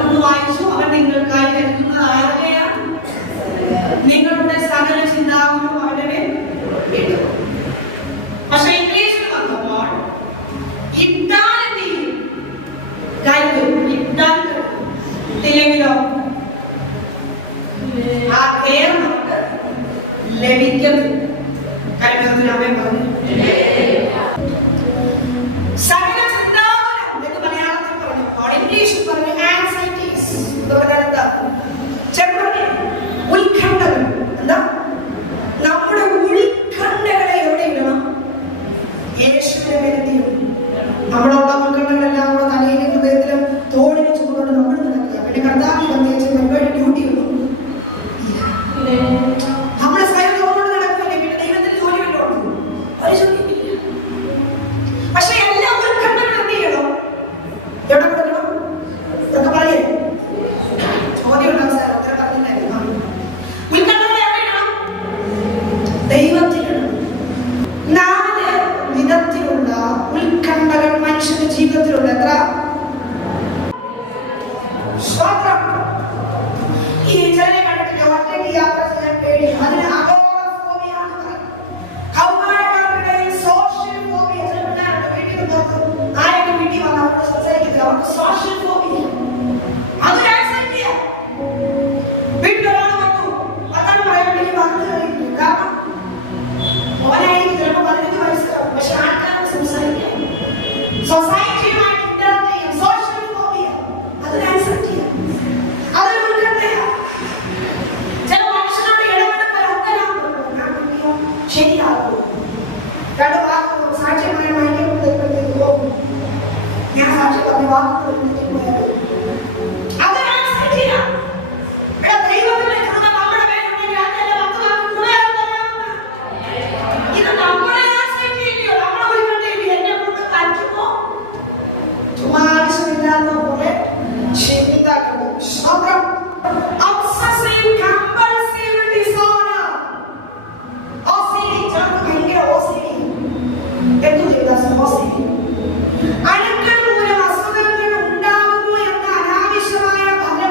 ഒന്ന് വായിച്ചു. അവൻ നിങ്ങൾക്കായി കരുതുന്നത് ആരെയാണ്? നിങ്ങളുടെ സകല ചിന്താകുന്നു അവന്റെ മേൽ ഇട്ടു. പക്ഷെ ഇംഗ്ലീഷിൽ വന്നപ്പോൾ ഇട്ടാൽ എന്ത് ചെയ്യും? കരുതും. ഇട്ടാൽ ഇല്ലെങ്കിലോ ആ കെയർ നമുക്ക് ലഭിക്കരുത്. കരുതത്തിന് അമ്മ പറഞ്ഞു സകല ചിന്താകുലം എന്ന് മലയാളത്തിൽ പറഞ്ഞപ്പോൾ ഇംഗ്ലീഷിൽ പറഞ്ഞു ആൻസൈറ്റീസ്. ഉത്കണ്ഠകൾ. എന്താ? നമ്മുടെ ഉത്കണ്ഠകളെ എവിടെ ഇടണം? യേശുവിനെ വരുത്തിയും. നമ്മളുള്ള ഉത്കണ്ഠകളെല്ലാം നമ്മുടെ തലയിലും ഹൃദയത്തിലും തോളിന് ചുമന്നുകൊണ്ട് നമ്മൾ നടക്കുക. പിന്നെ കർത്താവ് പ്രത്യേകിച്ച് പരിപാടി ഡ്യൂട്ടി ഒന്നും നമ്മളെ സ്വയം തോന്നുകൊണ്ട് നടക്കുകയല്ലേ. പിന്നെ ദൈവത്തിന് ജോലി വല്ലതും ഒരു ജോലിയില്ല. പക്ഷെ എല്ലാ ഉത്കണ്ഠകളും എന്ത് ചെയ്യണം? എവിടെ കൊടുക്കണം? ഇതൊക്കെ പറയേ ചോദ്യം ഉണ്ടാവും സാർ. ഉത്തരം പറഞ്ഞില്ലായിരുന്നു. ഉത്കണ്ഠകളെ എവിടെയാണ്? ദൈവത്തിലാണ്. 4 വിധത്തിലുള്ള ഉത്കണ്ഠകൾ മനുഷ്യന്റെ ജീവിതത്തിലുണ്ട്. എത്ര? സ്വത്രം. ഈ ചിലരെ കണ്ടിട്ടില്ല, ഒറ്റയ്ക്ക് യാത്ര ചെയ്യാൻ പേടി. അതിന് അഗോറഫോബിയ എന്ന് പറയും. കൗമാരക്കാരുടെ സോഷ്യൽ ഫോബിയ. ചില പിള്ളേരുണ്ട് വീട്ടിൽ നോക്കും, ആരെങ്കിലും വീട്ടിൽ വന്ന് അവരോട് സംസാരിക്കുന്നത് അവർക്ക് സോഷ്യൽ ഫോബിയ. അതൊരു ആൻസൈറ്റിയാ. വീട്ടിലൊരാൾ വന്നു വർത്തമാനം പറയുമ്പോഴേക്കും വന്നു കഴിയും. കാരണം അവനായിരിക്കും ചിലപ്പോൾ 15 വയസ്സാകും. പക്ഷെ ആൾക്കാരോട് സംസാരിക്കാം, സൊസൈറ്റിയുമായിട്ട് ഇന്ററാക്ട് ചെയ്യും. സോഷ്യൽ ഫോബിയ അതൊരു ആൻസൈറ്റിയാ. അതൊരു ഉത്കണ്ഠയാ. ചില മനുഷ്യനോട് ഇടപെടുമ്പോൾ ഒന്നരാകും ശരിയാകും. 2 വാക്കുകൾ സാക്ഷ്യം പറയാൻ വായിക്കുമ്പോഴത്തേക്ക് പോകും. ഞാൻ സാക്ഷ്യം പറഞ്ഞ വാക്കുകൾ പോയാലും അതൊരു ആൻസൈറ്റിയാ. ദൈവത്തിന്റെ കൃപ നമ്മുടെ മേലുണ്ടെങ്കിൽ അതിന്റെ 10 വാക്കുകൾ ഇത് നമ്മുടെ ആൻസൈറ്റിയോ നമ്മുടെ ഉത്കണ്ഠയോ. എന്നെ കൊണ്ട് പറ്റുമോ? ചുമ്മാ ആവശ്യമില്ലാത്ത പോലെ ചിന്തിക്കാറുണ്ട്. സ്വന്തം obsessive compulsive disorder. OCD. ചിലർക്ക് ഭയങ്കര OCD. എന്തു ചെയ്താൽ OCD? അഴുക്കൾ മൂലം അസുഖങ്ങൾ ഉണ്ടാകുന്നു എന്ന അനാവശ്യമായ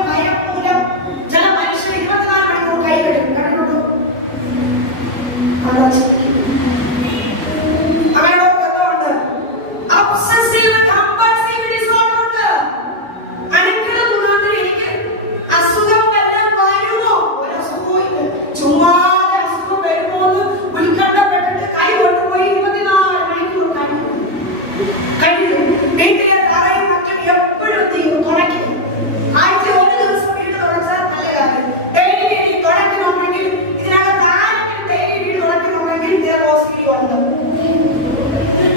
ഭയം മൂലം ചില മനുഷ്യർ 24 മണിക്കൂർ കൈവെടുക്കും. കണ്ടുണ്ടോ? അവരോട് എന്തുകൊണ്ട്? obsessive compulsive disorder ഉണ്ട്. അഴുക്കൾ മുഖാന്തരം എനിക്ക് അസുഖം വല്ലതും വരുമോ? ഒരു അസുഖവും ഇല്ല. ചുമ്മാതെ അസുഖം വരുമോ എന്ന് ഉത്കണ്ഠപ്പെട്ടിട്ട് കൈ കൊണ്ടുപോയി 24 മണിക്കൂർ കഴിയും. വീട്ടിലെ തറയും മറ്റും എപ്പോഴും എന്ത് ചെയ്യും? തുടയ്ക്കും. ആഴ്ച 1 ദിവസം വീട് തുടച്ചാൽ നല്ല കാര്യം. ഡെയിലി വീട് തുടയ്ക്കണമെങ്കിൽ ഇതിനകത്ത് ആരെങ്കിലും ഡെയിലി വീട് തുടയ്ക്കണമെങ്കിൽ ഉണ്ട്.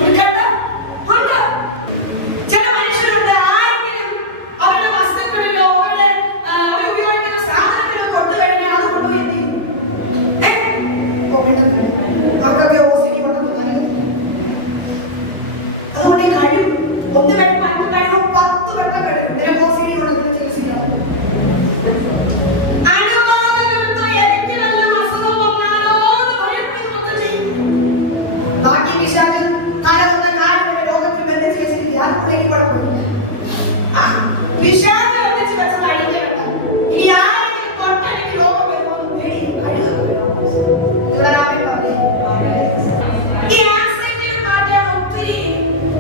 ഉത്കണ്ഠ ഉണ്ട്. ചില മനുഷ്യരുണ്ട്, ആരെങ്കിലും അവരുടെ വസ്തുക്കളിലോ അവർ ഉപയോഗിക്കുന്ന സാധനത്തിലോ കൊണ്ടുകഴിഞ്ഞാൽ അത് കൊണ്ടുപോയി എന്ത് ചെയ്യും? അവർക്കൊക്കെ ഓസിഡി കൊണ്ടുവന്നു. അതുകൊണ്ട് ഈ കഴിവ് 1 വട്ടം 5 കഴിവും 10 വട്ടം കഴിവും. ഇതിനെ ഓസിഡി കൊണ്ടുവന്ന് ചികിത്സിക്കണം. അനുവാദമെടുത്ത എനിക്ക് വല്ല അസുഖം വന്നാലോ എന്ന് ഭയപ്പെടുന്നത് ചെയ്യും. ബാക്കി വിശാഖ തലമുന്ന കാലം ലോകത്തിൽ ബന്ധിച്ച് വെച്ചിരിക്കുക. ആർക്കുണ്ടെങ്കിൽ കുഴപ്പമില്ല. വിശാഖ ബന്ധിച്ച് വെച്ചത് അഴിഞ്ഞിട്ടുണ്ട്. ഇനി ആരെങ്കിലും തൊട്ടെനിക്ക് രോഗം വരുമോ എന്ന് പേടി. ഇവിടെ ഈ ആൻസൈറ്റിയെ മാറ്റാൻ ഒത്തിരി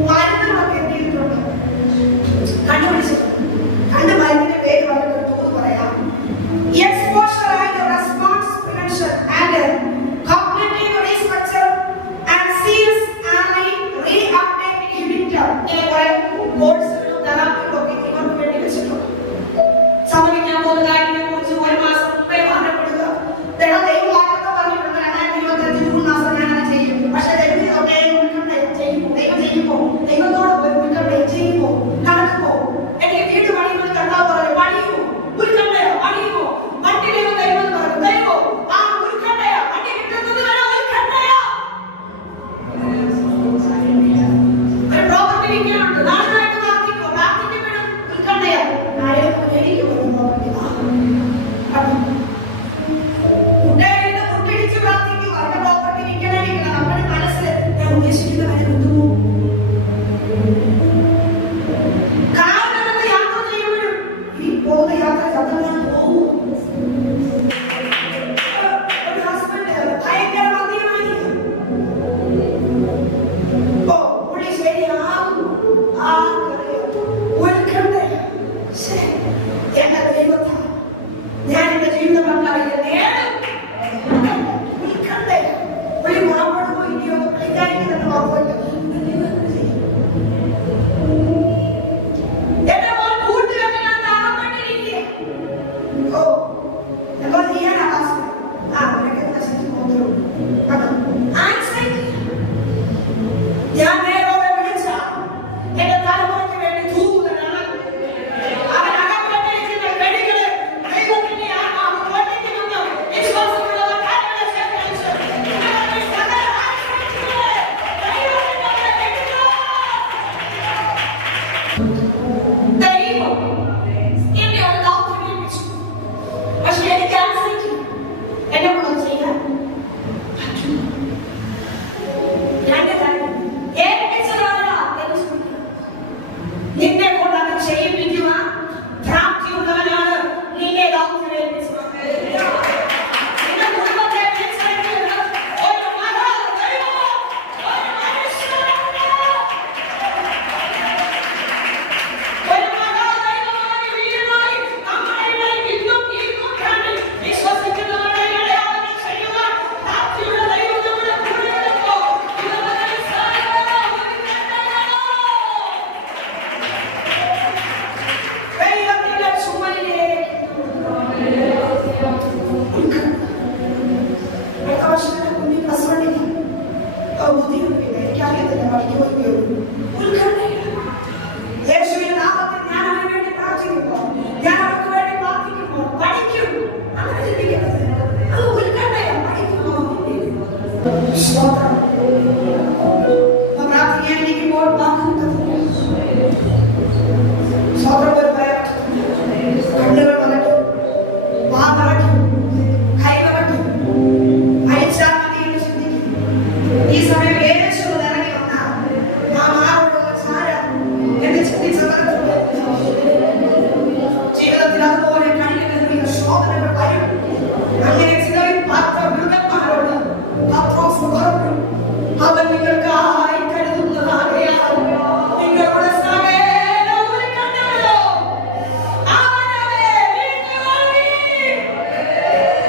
മരുന്നുകളൊക്കെ എന്ത് ചെയ്തിട്ടുണ്ട്? കണ്ടുപിടിച്ചിട്ടുണ്ട്. മരുന്നിന്റെ പേര് പറഞ്ഞിട്ട് തോന്നു പറയാം. Exposure and response prevention and cognitive restructure and serious re-uptake inhibitor. ഇങ്ങനെ കുറെ കോഴ്സുകളും തെറാപ്പികളും ഒക്കെ ഇവർക്ക് വേണ്ടി വെച്ചിട്ടുണ്ട്. സ്തോത്രം.